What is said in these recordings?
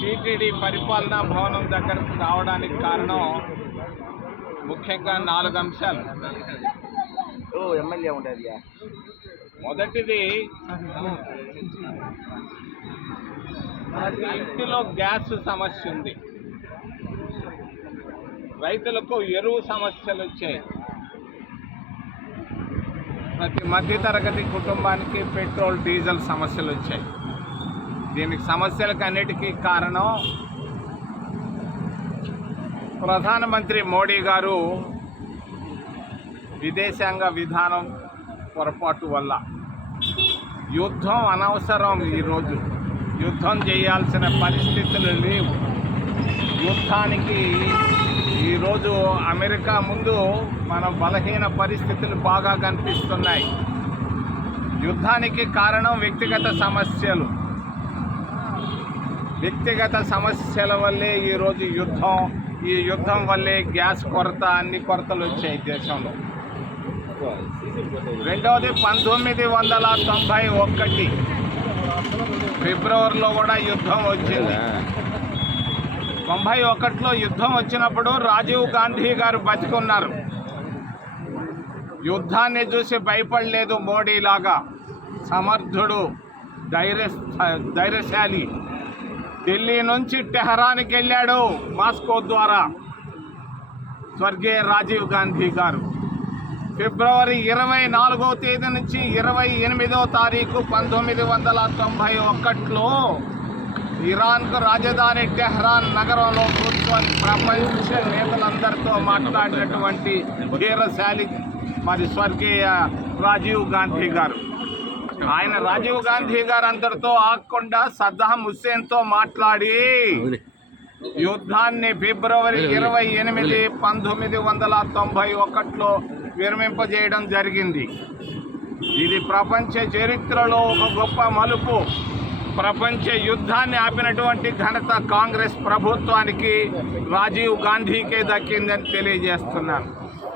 TTD పరిపాలనా భవనం దగ్గరకు రావడానికి కారణం ముఖ్యంగా 4 అంశాలు. ఎమ్మెల్యే ఉండేది. మొదటిది, ప్రతి ఇంటిలో గ్యాస్ సమస్య ఉంది, రైతులకు ఎరువు సమస్యలు వచ్చాయి, ప్రతి మధ్యతరగతి కుటుంబానికి పెట్రోల్ డీజిల్ సమస్యలు వచ్చాయి. దీనికి సమస్యలకు అన్నిటికీ కారణం ప్రధానమంత్రి మోడీ గారు విదేశాంగ విధానం పొరపాటు వల్ల. యుద్ధం అనవసరం, ఈరోజు యుద్ధం చేయాల్సిన పరిస్థితులు లేవు. యుద్ధానికి ఈరోజు అమెరికా ముందు మన బలహీన పరిస్థితులు బాగా కనిపిస్తున్నాయి. యుద్ధానికి కారణం వ్యక్తిగత సమస్యల వల్లే ఈరోజు యుద్ధం. ఈ యుద్ధం వల్లే గ్యాస్ కొరత, అన్ని కొరతలు వచ్చాయి దేశంలో. రెండవది, 1991 ఫిబ్రవరిలో కూడా యుద్ధం వచ్చింది. 91లో యుద్ధం వచ్చినప్పుడు రాజీవ్ గాంధీ గారు బతికున్నారు. యుద్ధాన్ని చూసి భయపడలేదు మోడీలాగా. సమర్థుడు, ధైర్యశాలి. ఢిల్లీ నుంచి టెహరాన్కి వెళ్ళాడు మాస్కో ద్వారా స్వర్గీయ రాజీవ్ గాంధీ గారు. ఫిబ్రవరి 24వ తేదీ నుంచి 28వ తారీఖు 1991లో ఇరాన్కు రాజధాని టెహ్రాన్ నగరంలో కూర్చొని ప్రపంచ నేతలందరితో మాట్లాడినటువంటి ధీరశాలి మరి స్వర్గీయ రాజీవ్ గాంధీ గారు. ఆయన రాజీవ్ గాంధీ గారు అందరితో ఆగకుండా సద్దాం హుస్సేన్తో మాట్లాడి యుద్ధాన్ని ఫిబ్రవరి 28, 1991లో విరమింపజేయడం జరిగింది. ఇది ప్రపంచ చరిత్రలో ఒక గొప్ప మలుపు. ప్రపంచ యుద్ధాన్ని ఆపినటువంటి ఘనత కాంగ్రెస్ ప్రభుత్వానికి, రాజీవ్ గాంధీకే దక్కిందని తెలియజేస్తున్నాను.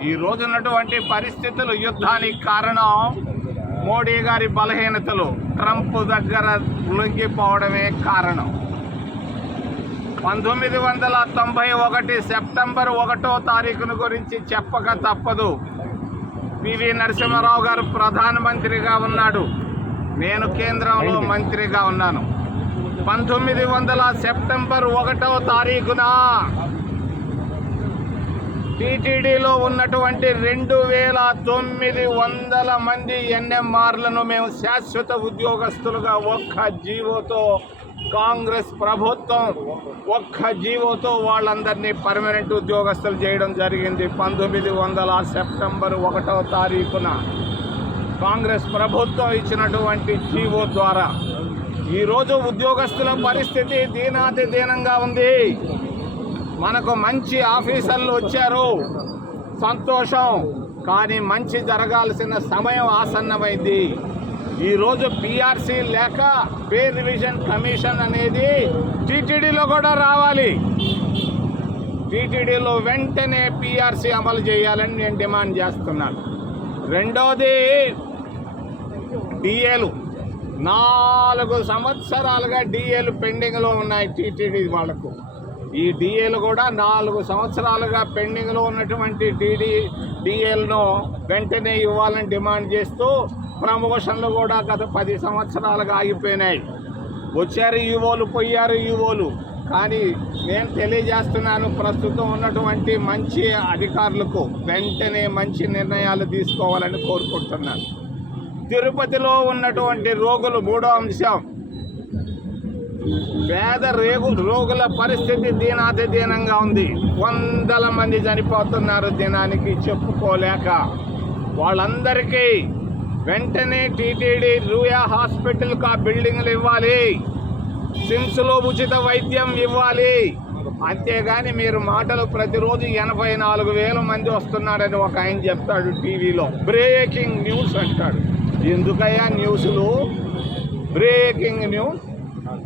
ఈ రోజున్నటువంటి పరిస్థితులు, యుద్ధానికి కారణం మోడీ గారి బలహీనతలు, ట్రంప్ దగ్గర లొంగిపోవడమే కారణం. 1991 సెప్టెంబర్ 1వ తారీఖున గురించి చెప్పక తప్పదు. పివి నరసింహారావు గారు ప్రధానమంత్రిగా ఉన్నాడు, నేను కేంద్రంలో మంత్రిగా ఉన్నాను. 1900 సెప్టెంబర్ 1వ తారీఖున టీటీడీలో ఉన్నటువంటి 2900 మంది ఎన్ఎంఆర్లను మేము శాశ్వత ఉద్యోగస్తులుగా ఒక్క జీవోతో, కాంగ్రెస్ ప్రభుత్వం ఒక్క జీవోతో వాళ్ళందరినీ పర్మనెంట్ ఉద్యోగస్తులు చేయడం జరిగింది. 1900 సెప్టెంబర్ 1వ తారీఖున కాంగ్రెస్ ప్రభుత్వం ఇచ్చినటువంటి జీవో ద్వారా ఈరోజు ఉద్యోగస్తుల పరిస్థితి దీనాతిదీనంగా ఉంది. మనకు మంచి ఆఫీసర్లు వచ్చారు, సంతోషం. కానీ మంచి జరగాల్సిన సమయం ఆసన్నమైంది. ఈరోజు పిఆర్సీ లేక పే రివిజన్ కమిషన్ అనేది టీటీడీలో కూడా రావాలి. టీటీడీలో వెంటనే పిఆర్సీ అమలు చేయాలని నేను డిమాండ్ చేస్తున్నాను. రెండవది, డిఏలు 4 సంవత్సరాలుగా డిఏలు పెండింగ్లో ఉన్నాయి టీటీడీ వాళ్లకు. ఈ డిఏలు కూడా 4 సంవత్సరాలుగా పెండింగ్లో ఉన్నటువంటి డిఏలను వెంటనే ఇవ్వాలని డిమాండ్ చేస్తూ ప్రమోషన్లు కూడా గత 10 సంవత్సరాలుగా ఆగిపోయినాయి. వచ్చారు ఈవోలు, పోయారు ఈవోలు. కానీ నేను తెలియజేస్తున్నాను, ప్రస్తుతం ఉన్నటువంటి మంచి అధికారులకు వెంటనే మంచి నిర్ణయాలు తీసుకోవాలని కోరుకుంటున్నాను. తిరుపతిలో ఉన్నటువంటి రోగులు, 3వ అంశం, పేద రోగుల పరిస్థితి దీనాతిదీనంగా ఉంది. 100 మంది చనిపోతున్నారు దినానికి చెప్పుకోలేక. వాళ్ళందరికీ వెంటనే టీటీడీ రూయా హాస్పిటల్కి ఆ బిల్డింగ్లు ఇవ్వాలి, సిమ్స్లో ఉచిత వైద్యం ఇవ్వాలి. అంతేగాని మీరు మాటలు ప్రతిరోజు 84,000 మంది వస్తున్నారని ఒక ఆయన చెప్తాడు టీవీలో, బ్రేకింగ్ న్యూస్ అంటాడు. ఎందుకయ్యా న్యూస్లు? బ్రేకింగ్ న్యూస్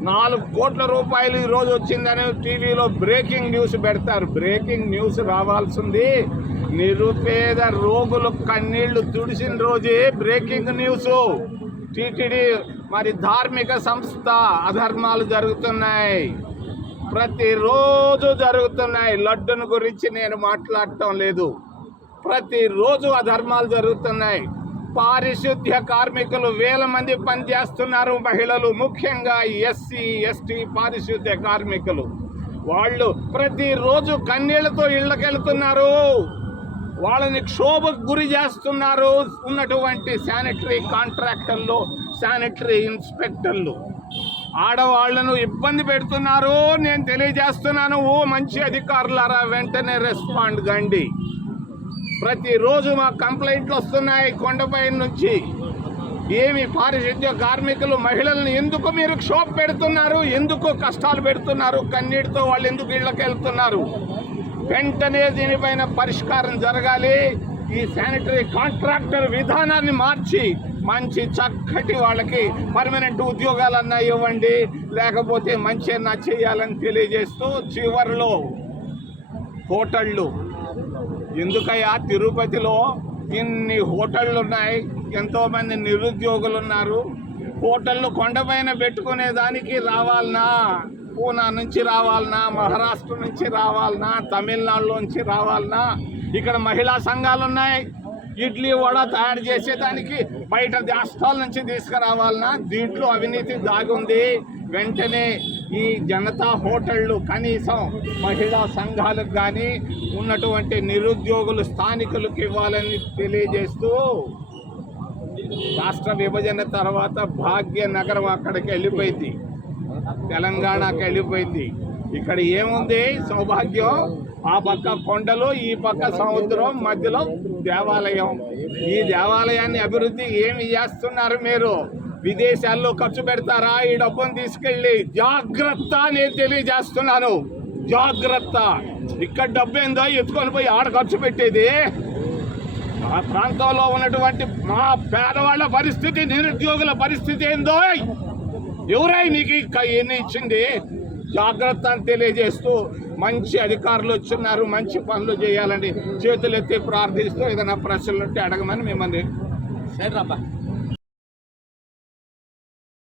4 కోట్ల రూపాయలు ఈరోజు వచ్చిందని టీవీలో బ్రేకింగ్ న్యూస్ పెడతారు. బ్రేకింగ్ న్యూస్ రావాల్సింది నిరుపేద రోగులు కన్నీళ్లు తుడిసిన రోజే బ్రేకింగ్ న్యూస్. టీటీడీ మరి ధార్మిక సంస్థ, అధర్మాలు జరుగుతున్నాయి. ప్రతిరోజు జరుగుతున్నాయి. లడ్డును గురించి నేను మాట్లాడటం లేదు. ప్రతిరోజు అధర్మాలు జరుగుతున్నాయి. పారిశుద్ధ్య కార్మికులు వేల మంది పనిచేస్తున్నారు. మహిళలు, ముఖ్యంగా ఎస్సీ ఎస్టీ పారిశుద్ధ్య కార్మికులు, వాళ్ళు ప్రతిరోజు కన్నీళ్లతో ఇళ్ళకెళ్తున్నారు. వాళ్ళని క్షోభకు గురి చేస్తున్నారు ఉన్నటువంటి శానిటరీ కాంట్రాక్టర్లు, శానిటరీ ఇన్స్పెక్టర్లు. ఆడవాళ్లను ఇబ్బంది పెడుతున్నారు. నేను తెలియజేస్తున్నాను, ఓ మంచి అధికారులారా, వెంటనే రెస్పాండ్ కండి. ప్రతిరోజు మా కంప్లైంట్లు వస్తున్నాయి కొండపై నుంచి. ఏమి పారిశుద్ధ్య కార్మికులు, మహిళలను ఎందుకు మీరు క్షోభ పెడుతున్నారు? ఎందుకు కష్టాలు పెడుతున్నారు? కన్నీటితో వాళ్ళు ఎందుకు ఇళ్ళకి వెళ్తున్నారు? వెంటనే దీనిపైన పరిష్కారం జరగాలి. ఈ శానిటరీ కాంట్రాక్టర్ విధానాన్ని మార్చి మంచి చక్కటి వాళ్ళకి పర్మనెంట్ ఉద్యోగాలన్నా ఇవ్వండి, లేకపోతే మంచి అన్నా చేయాలని తెలియజేస్తూ, చివరిలో హోటళ్ళు. ఎందుకయ్యా తిరుపతిలో ఇన్ని హోటళ్ళు ఉన్నాయి, ఎంతోమంది నిరుద్యోగులు ఉన్నారు. హోటళ్ళు కొండపైన పెట్టుకునే దానికి రావాలనా? పూనా నుంచి రావాలనా? మహారాష్ట్ర నుంచి రావాలనా? తమిళనాడులోంచి రావాలనా? ఇక్కడ మహిళా సంఘాలు ఉన్నాయి. ఇడ్లీ వడ తయారు చేసేదానికి బయట రాష్ట్రాల నుంచి తీసుకురావాలనా? దీంట్లో అవినీతి దాగి ఉంది. వెంటనే ఈ జనతా హోటళ్ళు కనీసం మహిళా సంఘాలకు కానీ ఉన్నటువంటి నిరుద్యోగులు స్థానికులకు ఇవ్వాలని తెలియజేస్తూ, రాష్ట్ర విభజన తర్వాత భాగ్యనగరం అక్కడికి వెళ్ళిపోయింది, తెలంగాణకి వెళ్ళిపోయింది. ఇక్కడ ఏముంది సౌభాగ్యం? ఆ పక్క కొండలు, ఈ పక్క సముద్రం, మధ్యలో దేవాలయం. ఈ దేవాలయాన్ని అభివృద్ధి ఏమి చేస్తున్నారు మీరు? విదేశాల్లో ఖర్చు పెడతారా ఈ డబ్బును తీసుకెళ్ళి? జాగ్రత్త, నేను తెలియజేస్తున్నాను, జాగ్రత్త. ఇక్కడ డబ్బు ఏందో ఎత్తుకొని పోయి ఆడ ఖర్చు పెట్టేది. ఆ ప్రాంతంలో ఉన్నటువంటి మా పేదవాళ్ళ పరిస్థితి, నిరుద్యోగుల పరిస్థితి ఏందో ఎవరై మీకు ఎన్ని ఇచ్చింది? జాగ్రత్త అని తెలియజేస్తూ, మంచి అధికారులు వచ్చున్నారు, మంచి పనులు చేయాలని చేతులెత్తి ప్రార్థిస్తూ, ఏదైనా ప్రశ్నలు ఉంటే అడగమని మిమ్మల్ని. సరే రాబ్బా.